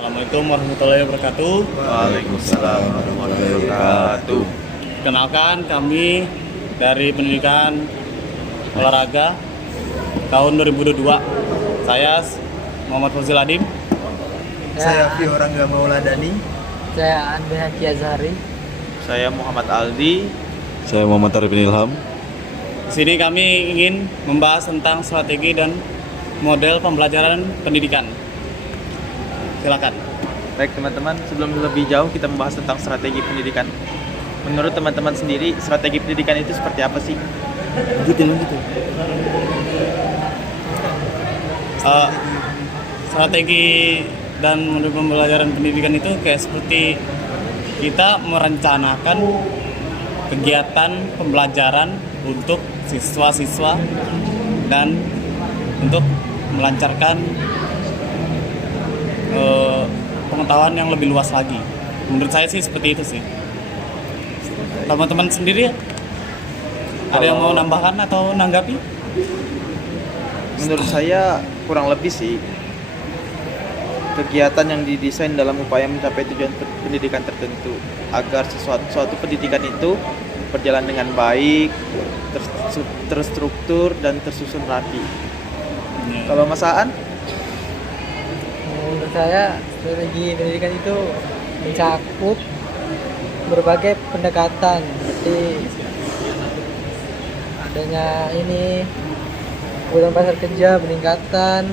Assalamualaikum warahmatullahi wabarakatuh. Waalaikumsalam warahmatullahi wabarakatuh. Kenalkan, kami dari Pendidikan Olahraga tahun 2022. Saya Muhammad Fauzi Ladim. Saya Fiorangga Mauladani. Saya Andri Haki Azhari. Saya Muhammad Aldi. Saya Muhammad Arifin Ilham. Di sini kami ingin membahas tentang strategi dan model pembelajaran pendidikan. Silakan. Baik teman-teman, sebelum lebih jauh kita membahas tentang strategi pendidikan. Menurut teman-teman sendiri, strategi pendidikan itu seperti apa sih? Strategi dan model pembelajaran pendidikan itu kayak seperti kita merencanakan kegiatan pembelajaran untuk siswa-siswa dan untuk melancarkan pengetahuan yang lebih luas lagi. Menurut saya sih seperti itu sih. Teman-teman sendiri ada yang mau nambahkan atau nanggapi? Menurut saya kurang lebih sih kegiatan yang didesain dalam upaya mencapai tujuan pendidikan tertentu agar suatu pendidikan itu berjalan dengan baik, terstruktur dan tersusun rapi. Kalau Mas Aan? Menurut saya strategi pendidikan itu mencakup berbagai pendekatan seperti adanya kebutuhan pasar kerja, meningkatkan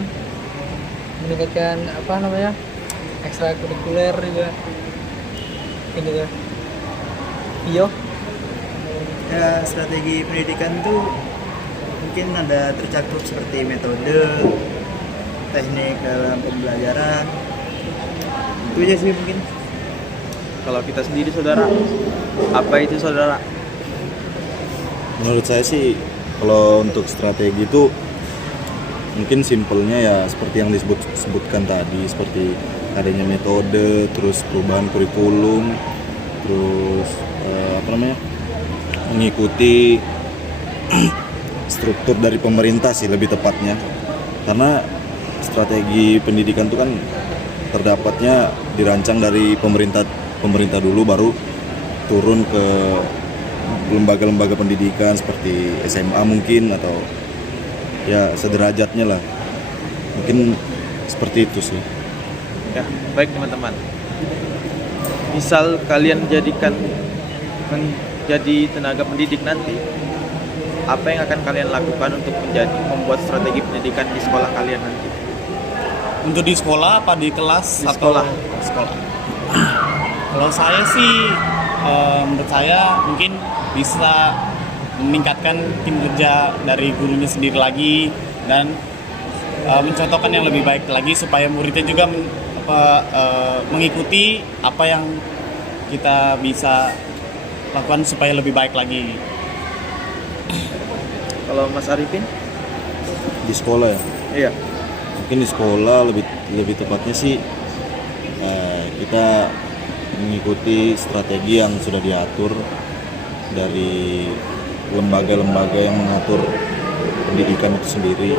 ekstrakurikuler juga gitu. Bio Ya, strategi pendidikan tuh mungkin ada tercakup seperti metode, teknik dalam pembelajaran. Itu aja sih mungkin. Kalau kita sendiri saudara, apa itu saudara? Menurut saya sih kalau untuk strategi itu mungkin simpelnya ya seperti yang disebutkan tadi, seperti adanya metode, terus perubahan kurikulum, terus mengikuti struktur dari pemerintah sih lebih tepatnya, karena strategi pendidikan itu kan terdapatnya dirancang dari pemerintah dulu, baru turun ke lembaga-lembaga pendidikan seperti SMA mungkin, atau ya sederajatnya lah, mungkin seperti itu sih. Ya, baik teman-teman. Misal kalian menjadi tenaga pendidik nanti, apa yang akan kalian lakukan untuk membuat strategi pendidikan di sekolah kalian nanti? Untuk di sekolah apa di kelas? Di sekolah. Sekolah. Kalau saya sih, menurut saya mungkin bisa meningkatkan kinerja dari gurunya sendiri lagi dan mencontohkan yang lebih baik lagi supaya muridnya juga mengikuti apa yang kita bisa lakukan supaya lebih baik lagi. Kalau Mas Arifin? Di sekolah ya, Iya. mungkin di sekolah lebih tepatnya sih kita mengikuti strategi yang sudah diatur dari lembaga-lembaga yang mengatur pendidikan itu sendiri,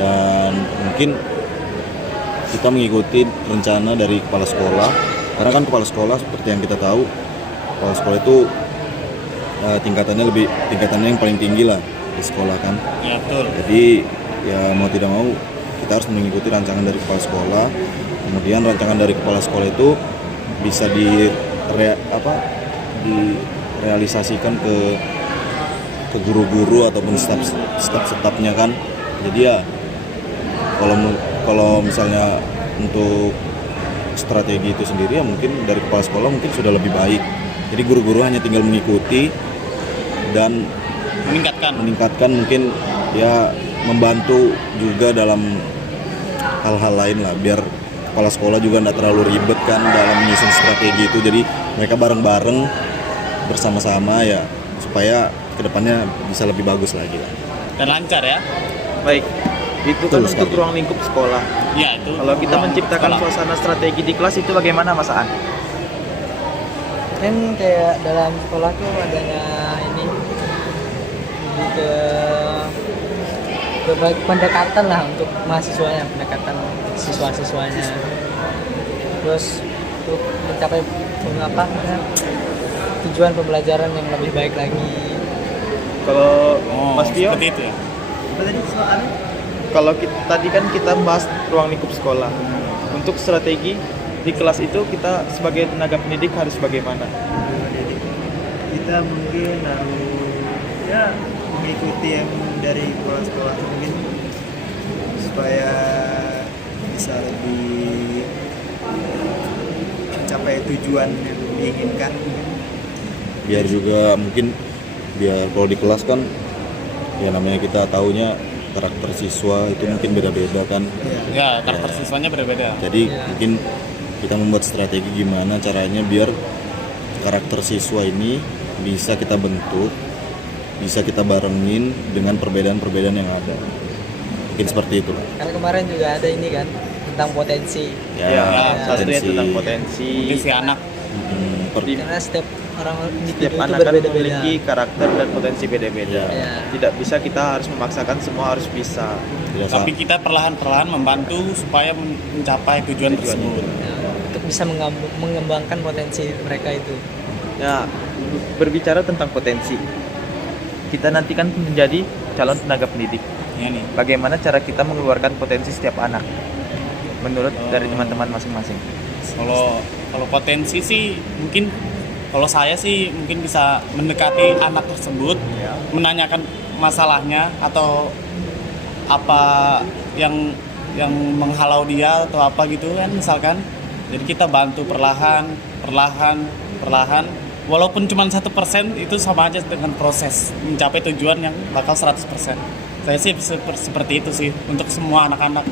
dan mungkin kita mengikuti rencana dari kepala sekolah, karena kan kepala sekolah seperti yang kita tahu, kepala sekolah itu tingkatannya yang paling tinggi lah di sekolah kan. Ya, betul. Jadi ya mau tidak mau kita harus mengikuti rancangan dari kepala sekolah. Kemudian rancangan dari kepala sekolah itu bisa direalisasikan ke guru-guru ataupun staf-stafnya kan. Jadi ya kalau misalnya untuk strategi itu sendiri ya mungkin dari kepala sekolah mungkin sudah lebih baik. Jadi guru-guru hanya tinggal mengikuti dan meningkatkan mungkin ya membantu juga dalam hal-hal lain lah, biar kepala sekolah juga tidak terlalu ribet kan dalam menyusun strategi itu. Jadi mereka bareng-bareng bersama-sama ya supaya kedepannya bisa lebih bagus lagi lah. Dan lancar ya. Baik. Itu kan Betul untuk sekali. ruang lingkup sekolah. Ya, itu. Kalau kita ruang menciptakan sekolah. suasana strategi di kelas itu bagaimana Mas Aan? kan kayak dalam sekolah tuh adanya lebih ke berbagai pendekatan lah untuk mahasiswanya, pendekatan siswa-siswanya. terus untuk mencapai apa ya, tujuan pembelajaran yang lebih baik lagi. Kalau Mas Tio, seperti itu ya. Apa tadi soalnya? kalau tadi kan kita bahas ruang lingkup sekolah. Untuk strategi di kelas itu kita sebagai tenaga pendidik harus bagaimana? Jadi kita mungkin harus ya mengikuti yang dari sekolah-sekolah mungkin supaya bisa lebih mencapai tujuan yang diinginkan. Biar juga mungkin biar kalau di kelas kan ya namanya kita taunya karakter siswa itu mungkin beda-beda kan. Ya, karakter siswanya berbeda. Jadi mungkin kita membuat strategi gimana caranya biar karakter siswa ini bisa kita bentuk, bisa kita barengin dengan perbedaan-perbedaan yang ada. Mungkin seperti itu lah. Karena kemarin juga ada ini kan tentang potensi. Ya, satunya potensi. tentang potensi. Potensi anak. Karena setiap orang Setiap individu itu anak kan berbeda-beda. memiliki karakter dan potensi beda-beda. Ya. Tidak bisa kita harus memaksakan semua harus bisa. Tidak Tapi salah. kita perlahan-perlahan membantu supaya mencapai tujuan tersebut. Ya, untuk bisa mengembangkan potensi mereka itu. Ya, berbicara tentang potensi. Kita nanti kan menjadi calon tenaga pendidik. Ya nih. Bagaimana cara kita mengeluarkan potensi setiap anak? Menurut dari teman-teman masing-masing. Kalau potensi sih mungkin kalau saya sih mungkin bisa mendekati anak tersebut, menanyakan masalahnya atau apa yang menghalau dia atau apa gitu kan misalkan. Jadi kita bantu perlahan, walaupun cuma 1% itu sama aja dengan proses mencapai tujuan yang bakal 100%. Saya sih seperti itu sih untuk semua anak-anak.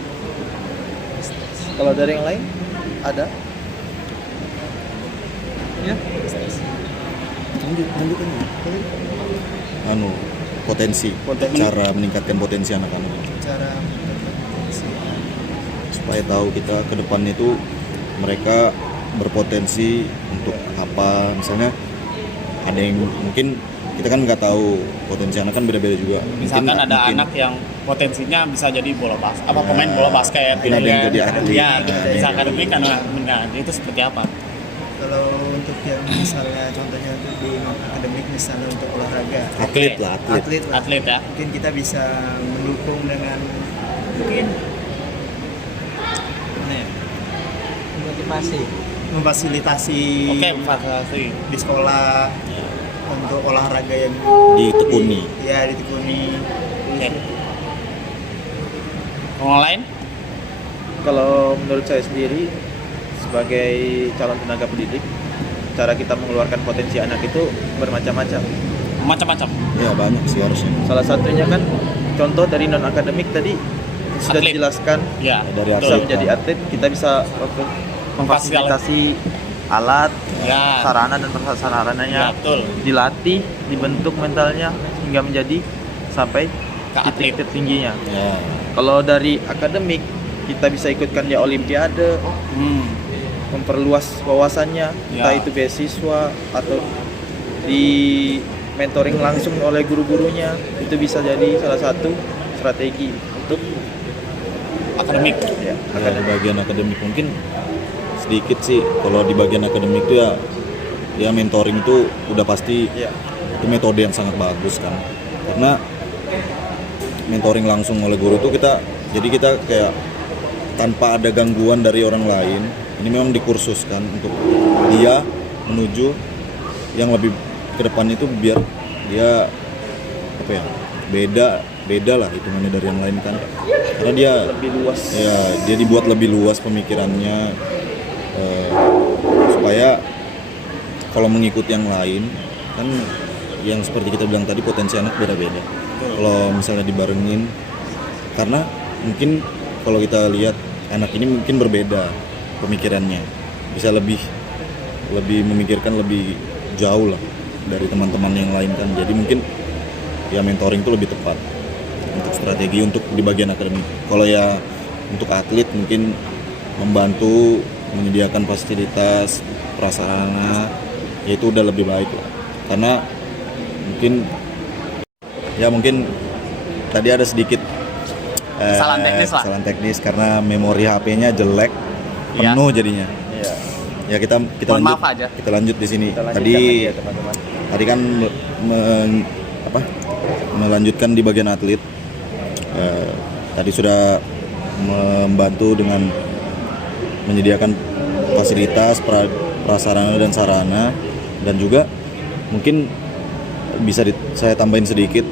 Kalau dari yang lain ada? Ya. Potensi, cara meningkatkan potensi anak-anak Cara supaya tahu kita ke depan itu mereka berpotensi untuk apa. Misalnya ada yang mungkin kita kan nggak tahu potensi anak kan beda-beda juga. Misalkan ada mungkin anak yang potensinya bisa jadi bola basket, pemain bola basket, mungkin ada yang jadi atlet. Ya, bisa akademik kan, nah, itu seperti apa? kalau untuk yang misalnya contohnya untuk di non akademik misalnya untuk olahraga atlet lah, atlet. Atlet ya. mungkin kita bisa mendukung dengan mungkin mana ya, Motivasi. memfasilitasi Oke, fasilitasi. di sekolah untuk olahraga yang Ditekuni. ditekuni. Oke. Orang lain? Kalau menurut saya sendiri sebagai calon tenaga pendidik, cara kita mengeluarkan potensi anak itu bermacam-macam. Macam-macam. Ya banyak sih harusnya. Salah satunya kan contoh dari non akademik tadi sudah Atlet. dijelaskan. Ya. Dari Bisa betul. menjadi atlet, kita bisa memfasilitasi alat, Ya. sarana dan Ya, prasarananya, betul. dilatih, dibentuk mentalnya hingga menjadi sampai Ke atlet. titik tertingginya. Ya. Kalau dari akademik, kita bisa ikutkan di olimpiade, memperluas wawasannya, Ya. entah itu beasiswa atau di mentoring langsung oleh guru-gurunya, itu bisa jadi salah satu strategi untuk Akademik. ya, Ya, di bagian akademik mungkin sedikit sih. Kalau di bagian akademik itu ya mentoring itu udah pasti ya. itu metode yang sangat bagus kan. Karena mentoring langsung oleh guru itu kita kayak tanpa ada gangguan dari orang lain. Ini memang dikursuskan untuk dia menuju yang lebih ke depan itu biar dia apa ya beda lah hitungannya dari yang lain kan. Karena dia Lebih luas. ya dia dibuat lebih luas pemikirannya supaya kalau mengikuti yang lain kan yang seperti kita bilang tadi potensi anak beda-beda. Kalau misalnya dibarengin karena mungkin kalau kita lihat anak ini mungkin berbeda pemikirannya, bisa lebih memikirkan lebih jauh lah dari teman-teman yang lain kan. Jadi mungkin ya mentoring itu lebih tepat untuk strategi untuk di bagian akademik. Kalau ya untuk atlet mungkin membantu menyediakan fasilitas prasarana ya itu udah lebih baik lah. Karena mungkin tadi ada sedikit Kesalahan teknis lah. kesalahan teknis karena memori HP-nya jelek, Iya. penuh jadinya. Ya. Ya kita Mohon lanjut. maaf aja. Kita lanjut di sini. Kita lanjutkan Tadi lagi ya teman-teman. tadi kan melanjutkan di bagian atlet. Tadi sudah membantu dengan menyediakan fasilitas prasarana dan sarana, dan juga mungkin bisa saya tambahin sedikit,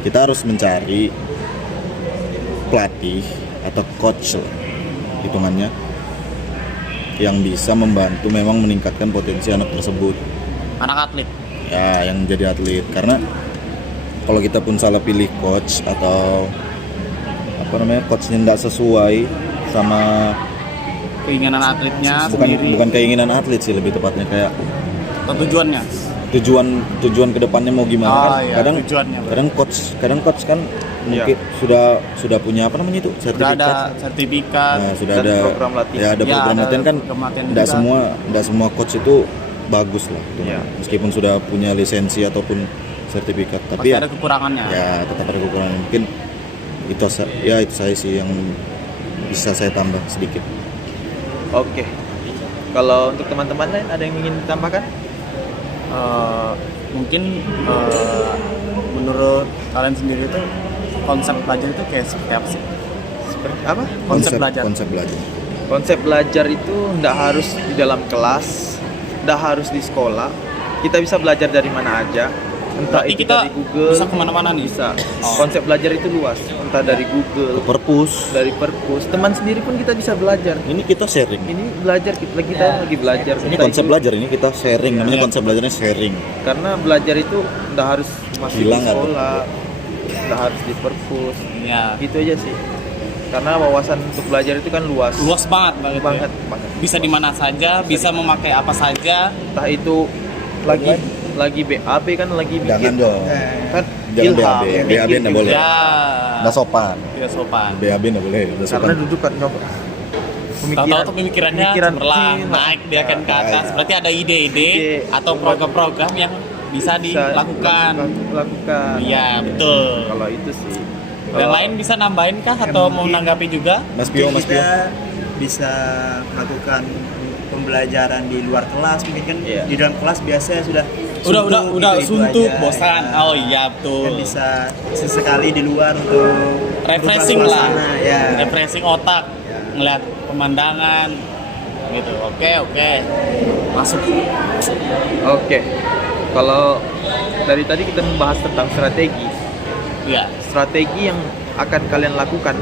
kita harus mencari pelatih atau coach hitungannya yang bisa membantu memang meningkatkan potensi anak tersebut, Anak atlet. ya, yang jadi atlet. Karena kalau kita pun salah pilih coach atau coachnya tidak sesuai sama Keinginan atletnya sendiri. bukan keinginan atlet sih, lebih tepatnya kayak Atau tujuannya. tujuan kedepannya mau gimana Oh, kan. iya, kadang tujuannya. kadang coach kan mungkin sudah punya itu Sudah sertifikat. ada sertifikat. Nah, sudah Dan ada program latihan. ya, ada Ya, program ada latihan kan. program latihan Tidak juga. semua coach itu bagus lah gitu. Ya. Meskipun sudah punya lisensi ataupun sertifikat, Pasti tapi ada kekurangannya. ya tetap ada kekurangan. Mungkin itu saya sih yang bisa saya tambah sedikit. Oke. Kalau untuk teman-teman lain ada yang ingin ditambahkan? Mungkin menurut kalian sendiri itu konsep belajar itu kayak seperti apa sih? Seperti apa? Konsep belajar. Konsep belajar itu tidak harus di dalam kelas, tidak harus di sekolah. Kita bisa belajar dari mana aja. Entah Berarti itu kita dari Google. bisa kemana-mana nih? Bisa. Oh. Konsep belajar itu luas. Entah dari Google, Perpus. dari perpus. Teman sendiri pun kita bisa belajar. Ini kita sharing. Ini belajar kita lagi belajar. Ini Entah konsep itu- belajar, ini kita sharing. Namanya Iya. konsep belajarnya sharing. Karena belajar itu tidak harus masuk Bilang di nggak tuh? sekolah, tidak harus di perpus. Ya. Gitu aja sih. Karena wawasan untuk belajar itu kan luas. Luas banget banget. banget, Ya. banget. Bisa di mana saja, bisa memakai apa saja. Entah itu lagi BAB kan lagi Jangan bikin dong. kan Jangan ilham, BAB. bikin BAB nggak boleh. Ya. Nggak sopan. Tidak sopan. BAB nggak boleh. Nggak karena sopan. duduk kan nyoba Tahu-tahu tuh pemikirannya cemerlang, kecil. naik dia akan ke atas. Ya. Berarti ada ide-ide Ide. atau program-program yang bisa dilakukan. lakukan. Iya, betul. Kalau itu sih. Yang Kalau- lain bisa nambahin kah atau mau mungkin- menanggapi juga? Mas Pio. Kita bisa melakukan pembelajaran di luar kelas, mungkin kan Iya. di dalam kelas biasanya sudah Udah itu suntuk, aja, bosan. ya. Oh iya Kan betul. bisa sesekali di luar untuk Refreshing berubah lah. suasana, ya. Refreshing otak, Ya. ngeliat pemandangan gitu. Oke. Masuk. Oke. Kalau dari tadi kita membahas tentang strategi. Iya. Strategi yang akan kalian lakukan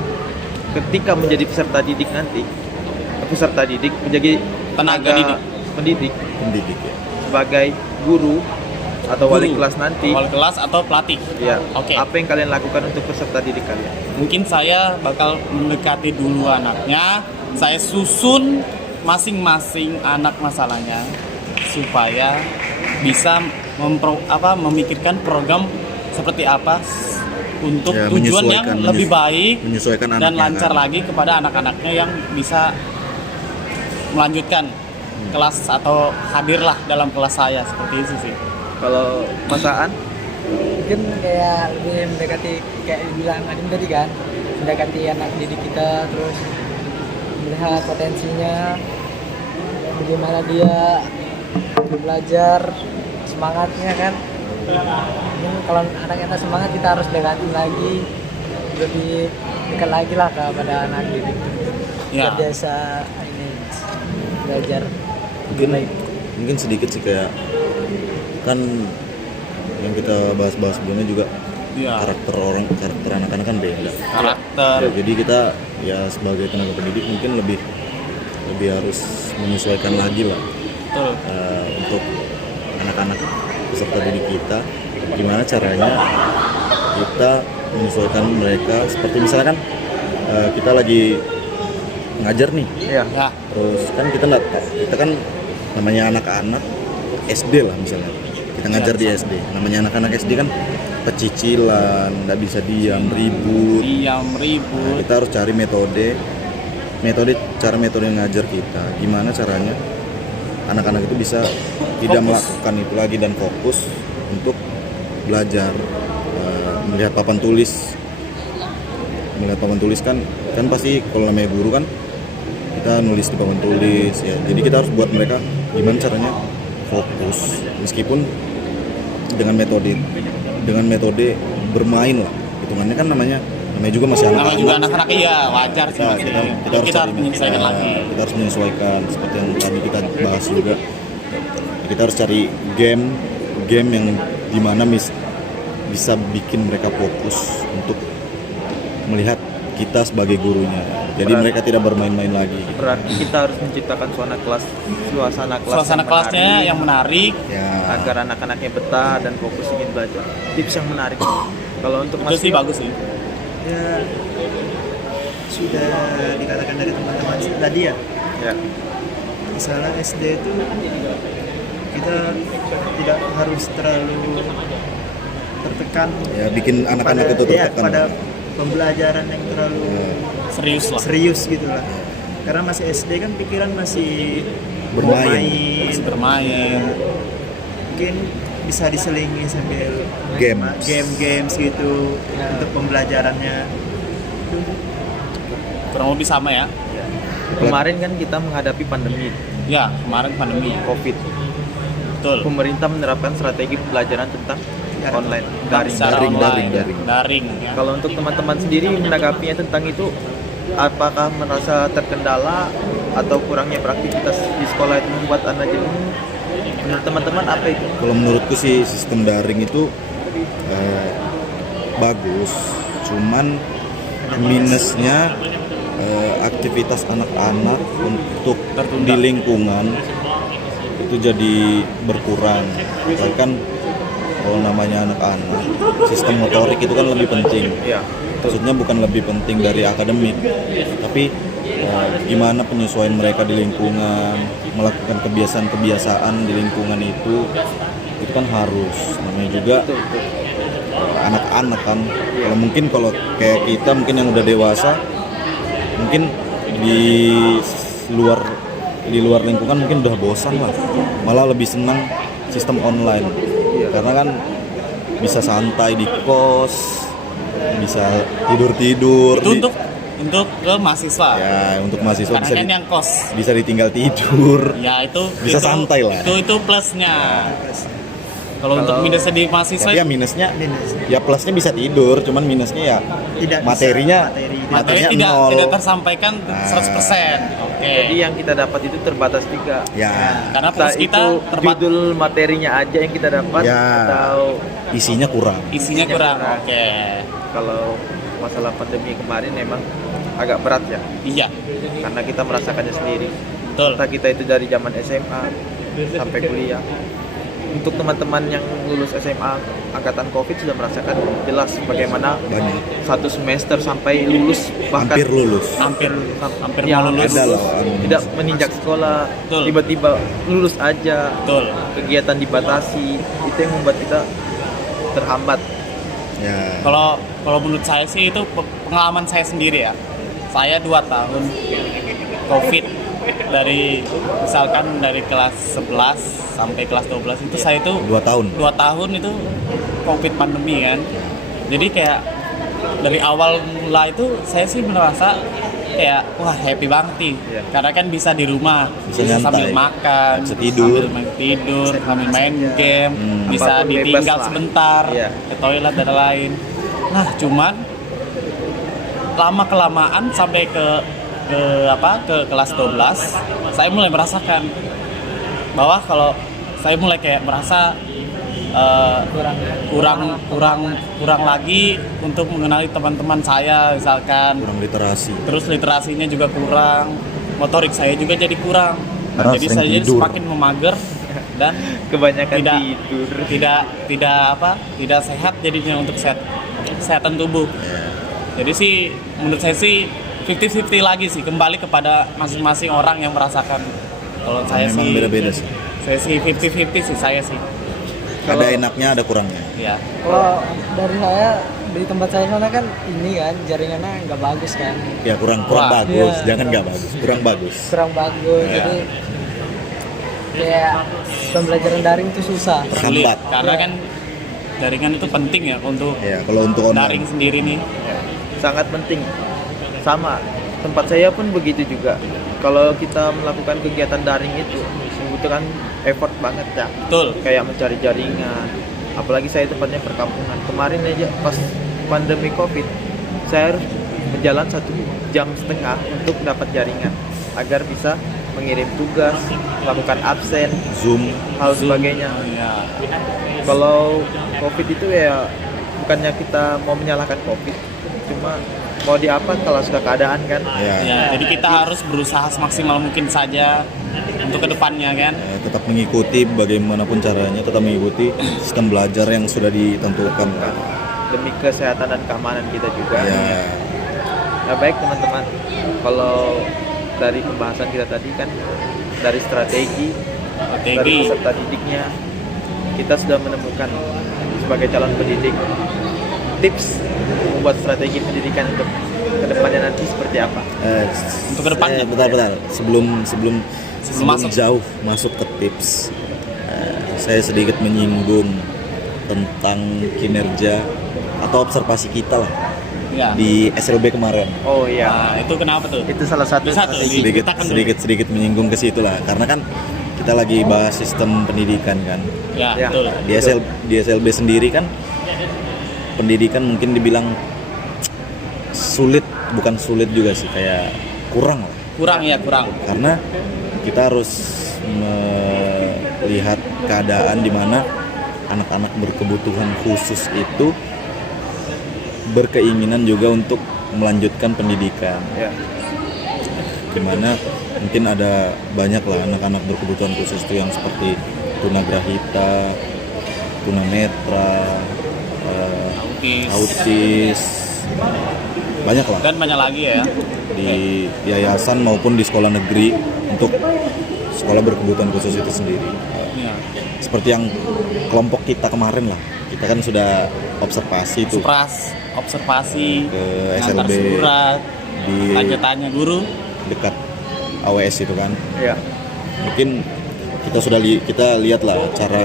ketika menjadi peserta didik nanti. Peserta didik menjadi Tenaga didik. pendidik Pendidik ya. sebagai guru atau wali Guru. kelas nanti. Wali kelas atau pelatih. Ya. Oke. Apa yang kalian lakukan untuk peserta didik kalian? Mungkin saya bakal mendekati dulu anaknya. Saya susun masing-masing anak masalahnya supaya bisa memikirkan program seperti apa untuk Ya, tujuan yang menyesuaikan- lebih baik menyesuaikan dan anaknya, lancar kan. lagi kepada anak-anaknya yang bisa melanjutkan kelas atau hadirlah dalam kelas saya, seperti itu sih. Kalau Masaan? Mungkin kayak lebih mendekati kayak bilang Adim tadi kan, mendekati anak didik kita, terus melihat potensinya, bagaimana dia belajar, semangatnya kan. Mungkin kalau anak kita semangat, kita harus dekatin lagi, lebih dekat lagi lah kepada anak didik. Ya. Biar biasa ini belajar Mungkin baik. mungkin sedikit sih, kayak kan yang kita bahas-bahas sebelumnya juga Ya. karakter anak-anak kan beda. Karakter. Jadi kita ya sebagai tenaga pendidik mungkin lebih harus menyesuaikan lagi lah Betul. untuk anak-anak peserta didik kita, gimana caranya kita menyesuaikan mereka. Seperti misalnya kan kita lagi ngajar nih, Iya. Ya. terus kan kita kan namanya anak-anak SD lah misalnya, kita ngajar di SD, namanya anak-anak SD kan pecicilan, nggak bisa diam, ribut. Diam, Nah, ribut. kita harus cari metode ngajar kita, gimana caranya anak-anak itu bisa tidak Fokus. melakukan itu lagi dan fokus untuk belajar. Melihat papan tulis kan pasti kalau namanya guru kan, kita kita nulis di papan tulis ya. Jadi kita harus buat mereka gimana caranya fokus meskipun dengan metode bermain lah. Hitungannya kan namanya juga masih anak-anak. Namanya juga anak-anak, iya wajar sih. Ya, Mas. kita harus Kita menyesuaikan ya, lagi. kita harus menyesuaikan seperti yang tadi kita bahas juga. Kita harus cari game yang dimana bisa bikin mereka fokus untuk melihat kita sebagai gurunya. Jadi mereka tidak bermain-main lagi. Berarti kita harus menciptakan suasana Kelasnya yang menarik. Ya. agar anak-anaknya betah dan fokus ingin belajar. Tips yang menarik. Kalau untuk Itu Mas sih Tio, bagus sih. Ya sudah dikatakan dari teman-teman tadi ya, ya, misalnya SD itu kita tidak harus terlalu tertekan Ya, bikin anak-anak itu ya, tertekan. pada pembelajaran yang terlalu Serius lah. serius gitu lah, karena masih SD kan pikiran masih Bermain. Masih bermain. mungkin bisa diselingi sambil Games. games gitu untuk pembelajarannya. Kurang lebih sama ya. kemarin kan kita menghadapi pandemi Ya, kemarin pandemi. COVID. Betul. Pemerintah menerapkan strategi pembelajaran tentang online, Secara daring, online. daring. Ya. Kalau untuk teman-teman sendiri menanggapinya tentang itu, apakah merasa terkendala atau kurangnya beraktivitas di sekolah itu membuat Anda jenuh? Menurut teman-teman apa itu? Kalau menurutku sih sistem daring itu bagus, cuman minusnya aktivitas anak-anak untuk Tertunda. di lingkungan itu jadi berkurang. Bahkan kalau namanya anak-anak, sistem motorik itu kan lebih penting. Ya, Maksudnya bukan lebih penting dari akademik, tapi gimana penyesuaian mereka di lingkungan, melakukan kebiasaan-kebiasaan di lingkungan itu kan harus. Namanya juga anak-anak kan. Kalau kayak kita mungkin yang udah dewasa, mungkin di luar lingkungan mungkin udah bosan lah, malah lebih senang sistem online. Karena kan bisa santai di kos, bisa tidur Itu untuk ke mahasiswa. ya untuk mahasiswa Karena kan yang kos. bisa ditinggal tidur. Ya itu Bisa santai lah. Itu plusnya. Kalau untuk minusnya di mahasiswa Tapi ya minusnya Minus. ya plusnya bisa tidur, cuman minusnya ya Tidak bisa materinya materi materinya nol. tidak tersampaikan Nah. 100%. Oke. jadi yang kita dapat itu terbatas juga. Ya Karena Entah plus kita itu judul materinya aja yang kita dapat Ya. atau isinya kurang. isinya kurang. kurang. Oke. kalau masalah pandemi kemarin memang agak berat ya, Iya, karena kita merasakannya sendiri. betul. Entah kita itu dari zaman SMA sampai kuliah. Untuk teman-teman yang lulus SMA angkatan COVID sudah merasakan jelas bagaimana Banyak. satu semester sampai lulus, bahkan Hampir lulus. Hampir yang mau lulus. Ada loh. tidak meninjak sekolah, Betul. tiba-tiba lulus aja, Betul. kegiatan dibatasi, itu yang membuat kita terhambat. Ya. Kalau menurut saya sih itu pengalaman saya sendiri ya. Saya 2 tahun COVID misalkan dari kelas 11 sampai kelas 12 itu saya itu 2 tahun. 2 tahun itu COVID pandemi kan. Jadi kayak dari awal mula itu saya sih merasa kayak wah happy banget nih. Iya. Karena kan bisa di rumah, Bisa nyantai. sambil makan, Bisa tidur. sambil main game, bisa Apapun ditinggal bebas lah. sebentar Iya. ke toilet dan lain. Nah, cuman lama kelamaan sampai ke kelas 12 saya mulai merasakan bahwa kalau saya mulai kayak merasa kurang lagi untuk mengenali teman-teman saya misalkan, Kurang literasi. terus literasinya juga kurang, motorik saya juga jadi kurang. Karena Jadi sering saya jadi tidur. semakin memager dan Kebanyakan tidak tidur. tidak sehat jadinya untuk kesehatan tubuh. Jadi sih menurut saya sih 50-50 lagi sih, kembali kepada masing-masing orang yang merasakan. Kalau saya Memang sih beda-beda sih. Saya sih 50-50 sih saya sih. Ada enaknya, ada kurangnya. Ya. Kalau dari saya di tempat saya sana kan ini kan jaringannya nggak bagus kan, Ya kurang Wah. bagus. Iya. Jangan nggak bagus. Kurang bagus. kurang bagus. Iya. Jadi kayak pembelajaran daring itu susah. Sulit. Hambat. Karena kan jaringan itu penting ya untuk Ya kalau untuk daring online. sendiri nih. Sangat penting. Sama tempat saya pun begitu juga. kalau kita melakukan kegiatan daring itu membutuhkan effort banget ya. Betul. Kayak mencari jaringan. Apalagi saya tempatnya perkampungan. Kemarin aja pas pandemi COVID, saya harus berjalan 1,5 jam untuk dapat jaringan agar bisa mengirim tugas, melakukan absen, Zoom. hal sebagainya. Ya. Kalau COVID itu ya bukannya kita mau menyalahkan COVID, cuma mau diapa kalau sudah keadaan kan. Ya, Ya, jadi kita harus berusaha semaksimal mungkin saja untuk kedepannya kan. tetap mengikuti bagaimanapun caranya, tetap mengikuti sistem belajar yang sudah ditentukan. Demi kesehatan dan keamanan kita juga. Ya, Nah baik teman-teman, kalau dari pembahasan kita tadi kan dari strategi, dari peserta didiknya, kita sudah menemukan sebagai calon pendidik tips membuat strategi pendidikan untuk kedepannya nanti seperti apa. Untuk kedepannya. Bentar. Sebelum masuk. jauh masuk ke tips, saya sedikit menyinggung tentang kinerja atau observasi kita lah Ya. di SLB kemarin. Oh iya, Nah, itu kenapa tuh? itu salah satu Itu satu. strategi. sedikit menyinggung ke situ lah, karena kan kita lagi bahas sistem pendidikan kan. Ya, Ya. betul. Di SLB sendiri kan pendidikan mungkin dibilang bukan sulit juga sih, kayak kurang lah. Kurang. Karena kita harus melihat keadaan di mana anak-anak berkebutuhan khusus itu berkeinginan juga untuk melanjutkan pendidikan. Ya. Dimana mungkin ada banyak lah anak-anak berkebutuhan khusus itu yang seperti tunagrahita, tunanetra, autis, banyak lah Dan banyak lagi ya. di yayasan maupun di sekolah negeri untuk sekolah berkebutuhan khusus itu sendiri. Ya. Seperti yang kelompok kita kemarin lah, kita kan sudah observasi itu Observasi ke ngantar SLB surat, di tanya guru. dekat AWS itu kan. Ya. Mungkin kita sudah kita lihat lah cara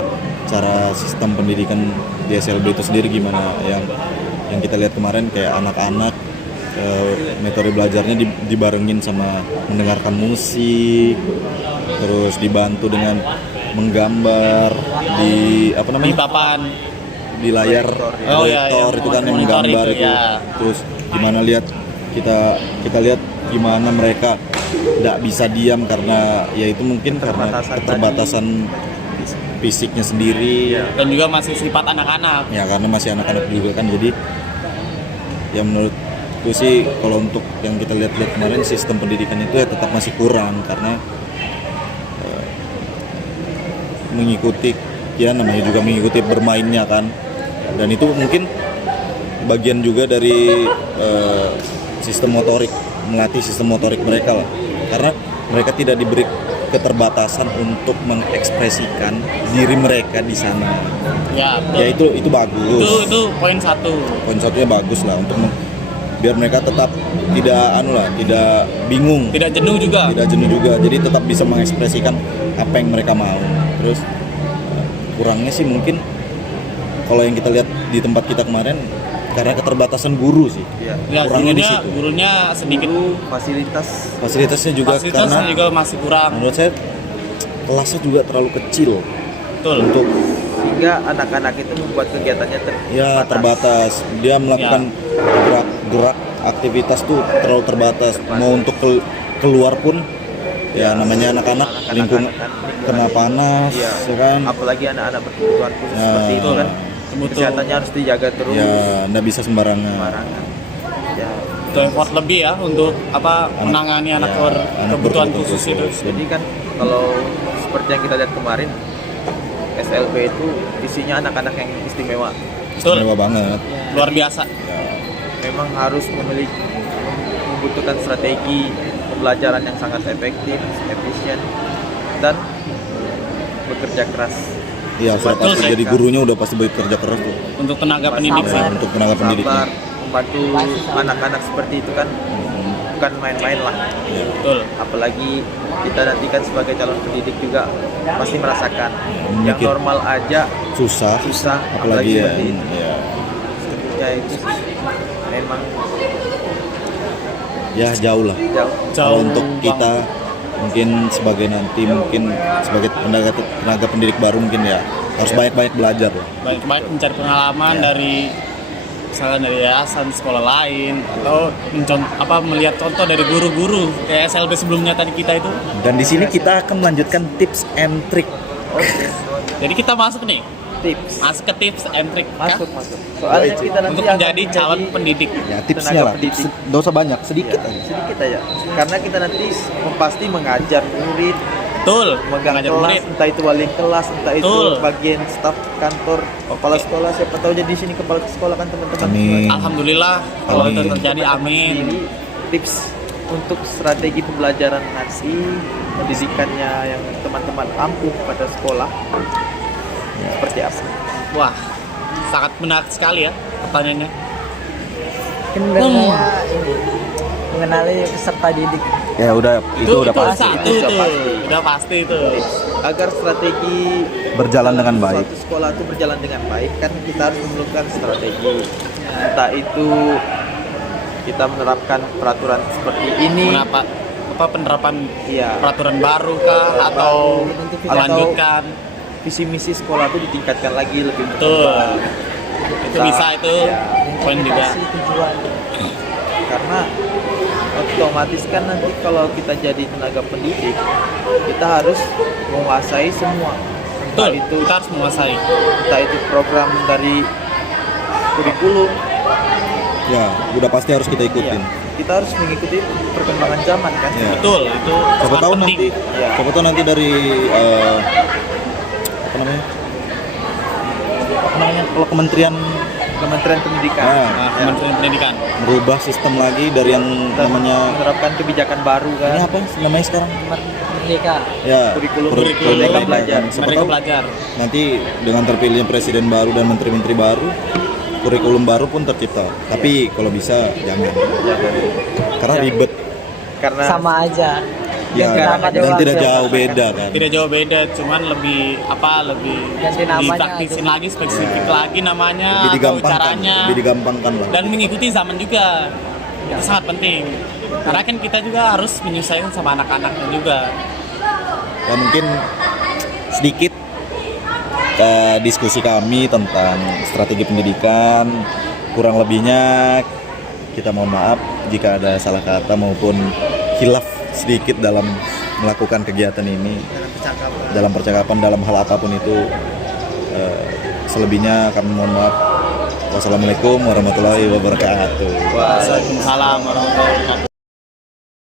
sistem pendidikan di SLB itu sendiri gimana, yang kita lihat kemarin kayak anak-anak metode belajarnya dibarengin sama mendengarkan musik, terus dibantu dengan menggambar di Di papan. di layar Oh, iya, monitor itu kan yang monitor menggambar itu, itu. ya. Terus gimana kita lihat gimana mereka tidak bisa diam karena ya itu mungkin karena keterbatasan fisiknya sendiri. Dan juga masih sifat anak-anak. Ya karena masih anak-anak juga kan, jadi ya menurutku sih kalau untuk yang kita lihat kemarin sistem pendidikan itu ya tetap masih kurang karena mengikuti ya namanya juga mengikuti bermainnya kan, dan itu mungkin bagian juga dari sistem motorik, melatih sistem motorik mereka lah, karena mereka tidak diberi keterbatasan untuk mengekspresikan diri mereka di sana. Ya, Ya betul. itu bagus. Itu poin satu. Poin satunya bagus lah untuk biar mereka tetap tidak bingung, Tidak jenuh juga. tidak jenuh juga, jadi tetap bisa mengekspresikan apa yang mereka mau. Terus kurangnya sih mungkin kalau yang kita lihat di tempat kita kemarin karena keterbatasan guru sih. Ya. Ya, Kurangnya di situ. gurunya sedikit. Fasilitasnya juga Fasilitasnya karena juga masih kurang. menurut saya kelasnya juga terlalu kecil Betul. untuk Sehingga anak-anak itu membuat kegiatannya terbatas. Dia melakukan gerak aktivitas tuh terlalu terbatas. Mau untuk keluar pun ya namanya anak-anak lingkungan kena panas, Iya. ya kan. Apalagi anak-anak berkebutuhan khusus Ya. seperti itu kan, Betul. kesehatannya harus dijaga terus. Ya nggak bisa sembarangan. Sembarangan. Ya. Itu effort lebih ya untuk menangani anak ya, berkebutuhan khusus itu. Jadi kan kalau seperti yang kita lihat kemarin, SLB itu isinya anak-anak yang istimewa. Betul. Mewah banget. Luar biasa. Memang harus membutuhkan strategi pembelajaran yang sangat efektif, efisien, dan bekerja keras. Iya, sudah Betul, pasti saya jadi gurunya udah pasti bekerja keras tuh. Untuk tenaga pendidik Ya, sih. untuk tenaga pendidiknya. Sabar, membantu anak-anak seperti itu kan bukan main-main lah. Ya. Betul. Apalagi kita nanti kan sebagai calon pendidik juga pasti merasakan yang Mungkin normal aja susah, apalagi ya. seperti itu. Ya. Ya itu sih. Memang Ya jauh lah. jauh. Kalau untuk banget. kita mungkin sebagai tenaga pendidik baru mungkin ya harus banyak-banyak belajar lah. Banyak mencari pengalaman dari misalnya dari yayasan sekolah lain atau melihat contoh dari guru-guru kayak SLB sebelumnya tadi kita itu. Dan di sini kita akan melanjutkan tips and trick. Jadi kita masuk nih, Tips. ke tips and trick kah? Masuk. Soalnya kita nanti Untuk akan menjadi calon pendidik. Ya tipsnya tenaga lah, pendidik. nggak usah banyak, sedikit Iya, aja. sedikit aja. Karena kita nanti pasti mengajar murid, Betul, megang mengajar kelas, murid. entah itu wali kelas, entah itu Betul. bagian staf kantor, kepala sekolah, siapa tahu jadi sini kepala sekolah kan teman-teman. Amin. Alhamdulillah kalau itu Amin. terjadi, amin. Jadi tips untuk strategi pembelajaran nanti, pendidikannya yang teman-teman ampuh pada sekolah seperti apa? Wah, sangat menarik sekali ya pertanyaannya. Mungkin dari saya ini mengenali peserta didik. Ya udah itu udah pasti. Satu Itu tuh, udah pasti. udah pasti itu. Agar strategi Berjalan dengan baik. suatu sekolah itu berjalan dengan baik kan kita harus memerlukan strategi. Entah itu kita menerapkan peraturan seperti ini, Mengapa penerapan iya, peraturan baru kah atau melanjutkan? visi misi sekolah itu ditingkatkan lagi lebih Betul. berkembang. Itu bisa itu poin juga. Identifikasi tujuan. Karena otomatis kan nanti kalau kita jadi tenaga pendidik kita harus menguasai semua, entah Betul, itu kita harus menguasai. program dari kurikulum. Ya, udah pasti harus kita Iya, ikutin. kita harus mengikuti perkembangan zaman kan. Ya. Betul, itu Siapa sangat tahu penting. nanti, Iya. siapa tahu nanti dari apa namanya? Kalau Kementerian Kementerian Pendidikan Nah, Kementerian Pendidikan. merubah sistem lagi dari yang dan namanya menerapkan kebijakan baru ini kan. apa namanya sekarang? Merdeka. Ya, Kurikulum Merdeka Belajar. Siapa Merdeka tahu Belajar. nanti dengan terpilihnya presiden baru dan menteri-menteri baru, kurikulum baru pun tercipta. Tapi kalau bisa jangan, karena ribet. Karena Sama aja. Ya, Nama dan doang. tidak jauh beda kan. Tidak jauh beda, cuman lebih Ganti namanya dipraktisin aja. lagi, spesifik lagi namanya Lebih atau digampangkan, caranya lebih digampangkan lah. dan mengikuti zaman juga. Itu sangat penting. Karena kan kita juga harus menyesuaikan sama anak-anaknya juga. Ya mungkin sedikit diskusi kami tentang strategi pendidikan, kurang lebihnya kita mohon maaf jika ada salah kata maupun khilaf sedikit dalam melakukan kegiatan ini, dalam percakapan dalam hal apapun itu. Selebihnya kami mohon maaf. Wassalamualaikum warahmatullahi wabarakatuh. Waalaikumsalam warahmatullahi wabarakatuh.